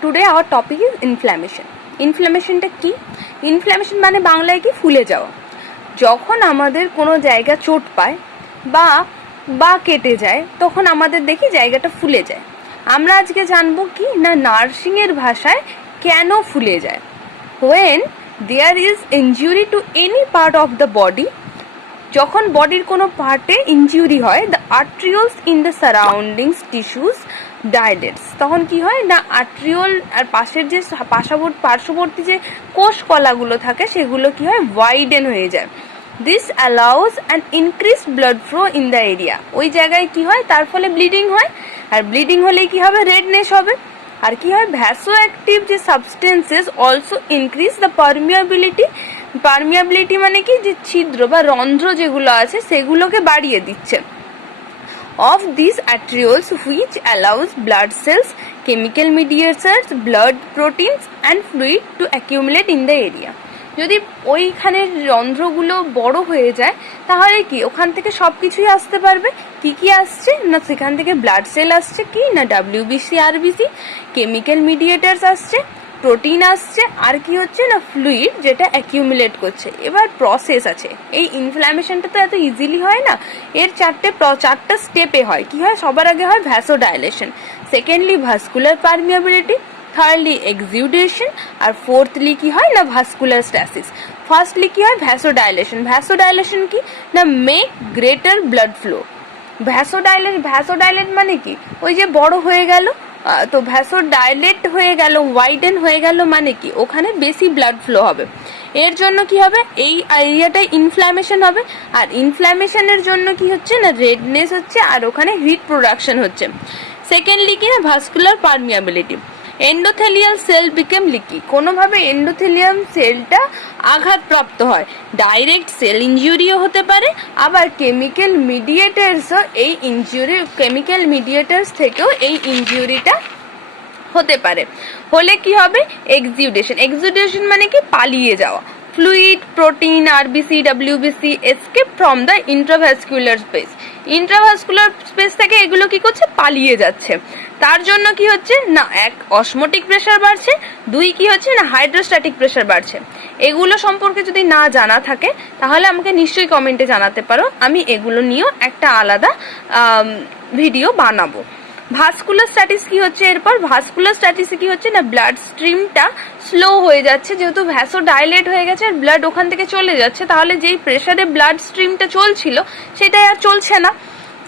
Today our topic is inflammation. ইনফ্ল্যামেশনটা কি? Inflammation মানে বাংলায় কি? ফুলে যাওয়া। যখন আমাদের কোনো জায়গা চোট পায় বা কেটে যায়, তখন আমাদের দেখি জায়গাটা ফুলে যায়। আমরা আজকে জানবো কি না নার্সিংয়ের ভাষায় কেন ফুলে যায়। When there is injury to any part of the body, যখন বডির কোনো পার্টে ইনজুরি হয়, the arterioles in the surrounding tissues dilates, তখন কি হয় না আর্ট্রিওল আর পাশের যে পার্শ্ববর্তী যে কোষ কলাগুলো থাকে সেগুলো কি হয় ওয়াইডেন হয়ে যায়। This allows an increased blood flow in the area, ওই জায়গায় কি হয় তার ফলে ব্লিডিং হয়, আর ব্লিডিং হলে কি হবে রেডনেস হবে। আর কি হয় ভ্যাসোঅ্যাক্টিভ যে substances also increase the permeability মানে কি যে ছিদ্র বা রন্ধ্র যেগুলো আছে সেগুলোকে বাড়িয়ে দিচ্ছে of these arterioles, which allows blood cells, chemical mediators, blood proteins and fluid to accumulate in the area. যদি ওইখানের রন্ধ্রগুলো বড় হয়ে যায় তাহলে কি ওখান থেকে সব কিছুই আসতে পারবে। কি আসছে না সেখান থেকে ব্লাড সেল আসছে, কি না WBC RBC, কেমিক্যাল মিডিয়েটার্স আসছে, প্রোটিন আসছে, আর কি হচ্ছে না ফ্লুইড যেটা অ্যাকিউমুলেট করছে। এবার প্রসেস আছে। এই ইনফ্ল্যামেশনটা তো এত ইজিলি হয় না, এর চারটা স্টেপে হয়। কি হয় সবার আগে হয় vasodilation, secondly vascular permeability, thirdly exudation, আর ফোর্থলি কি হয় না ভাস্কুলার স্ট্যাসিস। ফার্স্টলি কি হয় ভ্যাসোডাইলেশন কি না মেক গ্রেটার ব্লাড ফ্লো। ভ্যাসোডাইলেট মানে কি ওই যে বড় হয়ে গেল, তো ভ্যাসোডাইলেট হয়ে গেল, ওয়াইডেন হয়ে গেল মানে কি ওখানে বেশি ব্লাড ফ্লো হবে। এর জন্য কি হবে এই এরিয়াটায় ইনফ্ল্যামেশন হবে, আর ইনফ্ল্যামেশনের জন্য কি হচ্ছে না রেডনেস হচ্ছে আর ওখানে হিট প্রোডাকশন হচ্ছে। সেকেন্ডলি কি না vascular permeability, endothelial cell became leaky, কোনোভাবে এন্ডোথেলিয়াম সেলটা আঘাতপ্রাপ্ত হয়, ডাইরেক্ট সেল ইনজুরিও হতে পারে, আবার কেমিক্যাল মিডিয়েটার্স থেকেও এই ইনজুরিটা হতে পারে। হলে কি হবে এক্সিউডেশন মানে কি পালিয়ে যাওয়া। Fluid, protein, RBC, WBC escape from the intravascular space থেকে এগুলো কি করছে পালিয়ে যাচ্ছে। তার জন্য কি হচ্ছে না এক অসমোটিক প্রেসার বাড়ছে, দুই কি হচ্ছে না হাইড্রোস্ট্যাটিক প্রেসার বাড়ছে। এগুলো সম্পর্কে যদি না জানা থাকে তাহলে আমাকে নিশ্চয়ই কমেন্টে জানাতে পারো, আমি এগুলো নিয়েও একটা আলাদা ভিডিও বানাবো। ভাস্কুলার স্ট্যাটিস কি হচ্ছে এরপর ভাস্কুলার স্ট্যাটিসে কি হচ্ছে না ব্লাড স্ট্রিমটা স্লো হয়ে যাচ্ছে, যেহেতু ভ্যাসোডাইলেট হয়ে গেছে আর ব্লাড ওখান থেকে চলে যাচ্ছে, তাহলে যেই প্রেসারে ব্লাড স্ট্রিমটা চলছিল সেটাই আর চলছে না।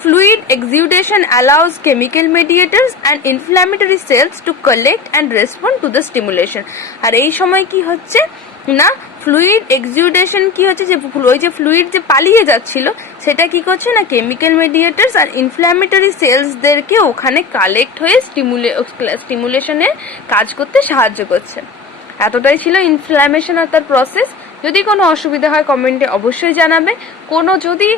Fluid exudation allows chemical mediators and inflammatory cells to collect and respond to the stimulation. আর এই সময় কি হচ্ছে না ফ্লুইড এক্সিউডেশন কি হচ্ছে যে ওই যে ফ্লুইড যে পালিয়ে যাচ্ছিল সেটা কি করছে না কেমিক্যাল মিডিয়েটার্স আর ইনফ্ল্যামেটরি সেলসদেরকে ওখানে কালেক্ট হয়ে স্টিমুলেশনের কাজ করতে সাহায্য করছে। এতটাই ছিল ইনফ্ল্যামেশন আর তার প্রসেস। যদি কোনো অসুবিধা হয় কমেন্টে অবশ্যই জানাবে। কোনো যদি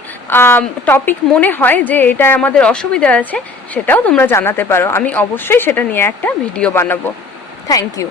টপিক মনে হয় যে এটা আমাদের অসুবিধা আছে সেটাও তোমরা জানাতে পারো, আমি অবশ্যই সেটা নিয়ে একটা ভিডিও বানাবো। Thank you.